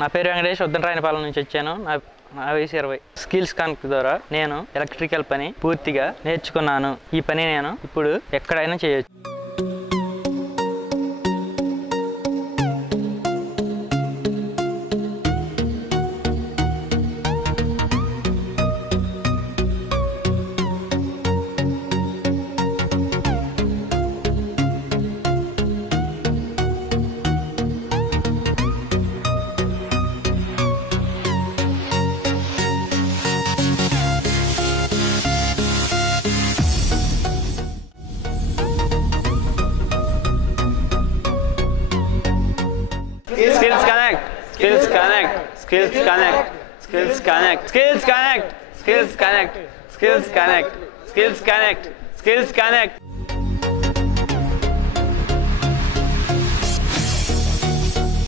నా పేరు వెంకటేష్, ఉద్దనరాయనపాలెం నుంచి వచ్చాను. నా వయసు 20. స్కిల్స్ కనెక్ట్ ద్వారా నేను ఎలక్ట్రికల్ పని పూర్తిగా నేర్చుకున్నాను. ఈ పని నేను ఇప్పుడు ఎక్కడైనా చేయొచ్చు. Skills connect, skills connect, skills connect, skills connect, skills connect, skills connect, skills connect, skills connect, skills connect.